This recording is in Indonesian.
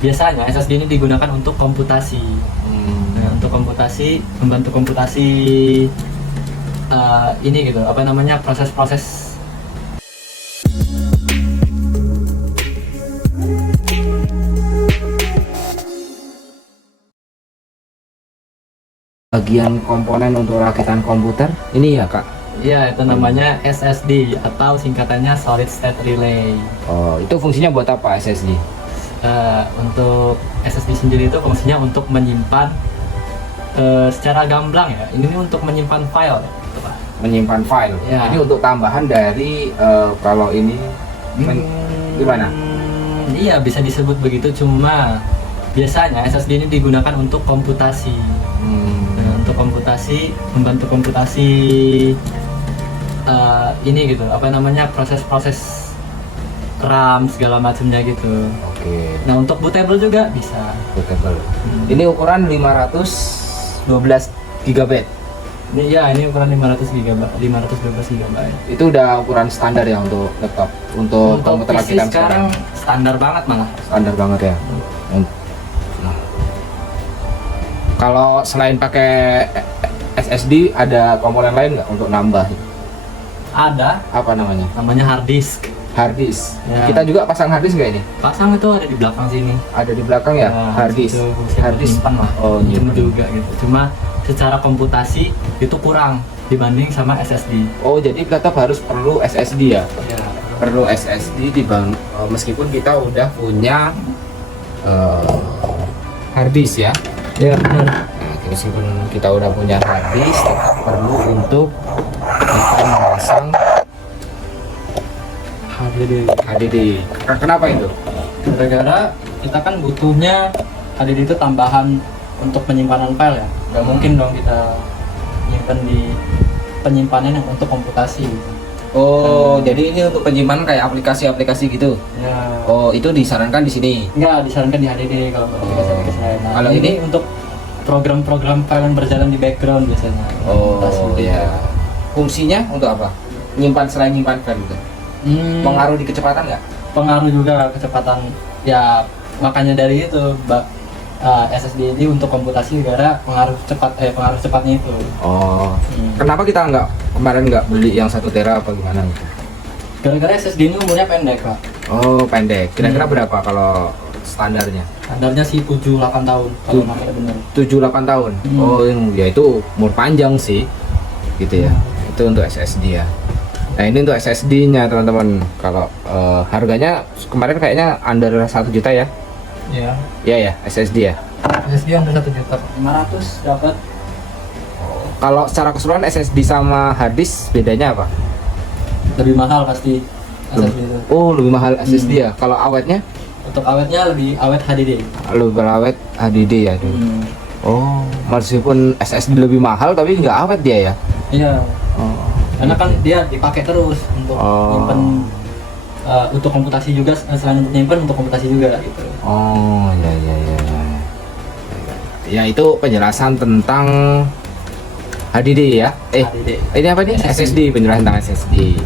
Biasanya SSD ini digunakan untuk komputasi. Nah, untuk komputasi, membantu komputasi ini gitu, apa namanya, proses-proses. Bagian komponen untuk rakitan komputer ini ya kak? Ya, itu namanya SSD atau singkatannya Solid State Relay. Oh, itu fungsinya buat apa SSD? Untuk SSD sendiri itu fungsinya untuk menyimpan secara gamblang ya. Ini untuk menyimpan file ya, gitu, Pak. Menyimpan file. Ya. Ini untuk tambahan dari kalau ini gimana? Iya, bisa disebut begitu, cuma biasanya SSD ini digunakan untuk komputasi. Nah, untuk komputasi, membantu komputasi ini gitu, apa namanya, proses-proses RAM segala macamnya gitu. Oke. Nah, untuk bootable juga bisa. Bootable. Ini ukuran 512 GB. Ini ukuran 500 GB, 512 GB. Itu udah ukuran standar ya untuk laptop, untuk komputer PC rakitan sekarang standar banget malah. Standar banget ya. Nah. Kalau selain pakai SSD ada komponen lain nggak untuk nambah? Ada, Apa namanya? namanya hard disk. Hard disk. Ya. Kita juga pasang hard disk nggak ini? Pasang itu ada di belakang sini. Ada di belakang ya, hard disk. Hard disk. Oh, Cuma iya. juga gitu. Cuma secara komputasi itu kurang dibanding sama SSD. Oh, jadi tetap harus perlu SSD ya? Ya. Perlu SSD meskipun kita udah punya hard disk ya. Ya, benar. Nah, meskipun kita udah punya hard disk, tetap perlu untuk kita memasang HDD. Kenapa itu? Gara-gara kita kan butuhnya HDD itu tambahan untuk penyimpanan file ya. Gak mungkin dong kita nyimpen di penyimpanan yang untuk komputasi. Oh, jadi ini untuk penyimpanan kayak aplikasi-aplikasi gitu. Ya. Oh, itu disarankan di sini. Enggak disarankan di HDD kalau untuk aplikasi lain. Nah, Kalau ini untuk program-program file yang berjalan di background biasanya. Komputasi Oh, gitu. iya. Fungsinya untuk apa? Nyimpan selain nyimpan file gitu. Pengaruh di kecepatan nggak? Pengaruh juga kecepatan. Ya, makanya dari itu, SSD ini untuk komputasi gara pengaruh cepatnya itu. Oh. Kenapa kita kemarin nggak beli yang 1 tera apa gimana gitu? Gara-gara SSD ini umurnya pendek, Pak. Oh, pendek. Kira-kira berapa kalau standarnya? Standarnya sih 7-8 tahun kalau pakai bener. 7-8 tahun. Oh, ya itu umur panjang sih. Gitu ya. Itu untuk SSD ya. Nah, ini untuk SSD-nya, teman-teman. Kalau harganya kemarin kayaknya under 1 juta ya? Iya. Iya ya, SSD ya. SSD under 1.500.000 dapat. Kalau secara keseluruhan SSD sama hard disk bedanya apa? Lebih mahal pasti SSD itu. Oh, lebih mahal SSD ya. Kalau awetnya? Untuk awetnya lebih awet HDD. Lebih awet HDD ya. Oh, meskipun SSD lebih mahal tapi nggak awet dia ya? Iya. Oh. Karena kan dia dipakai terus untuk nyimpen, untuk komputasi juga, selain untuk nyimpen untuk komputasi juga gitu. Oh, ya. Ya, itu penjelasan tentang HDD ya. HDD. Ini apa nih? SSD, penjelasan tentang SSD.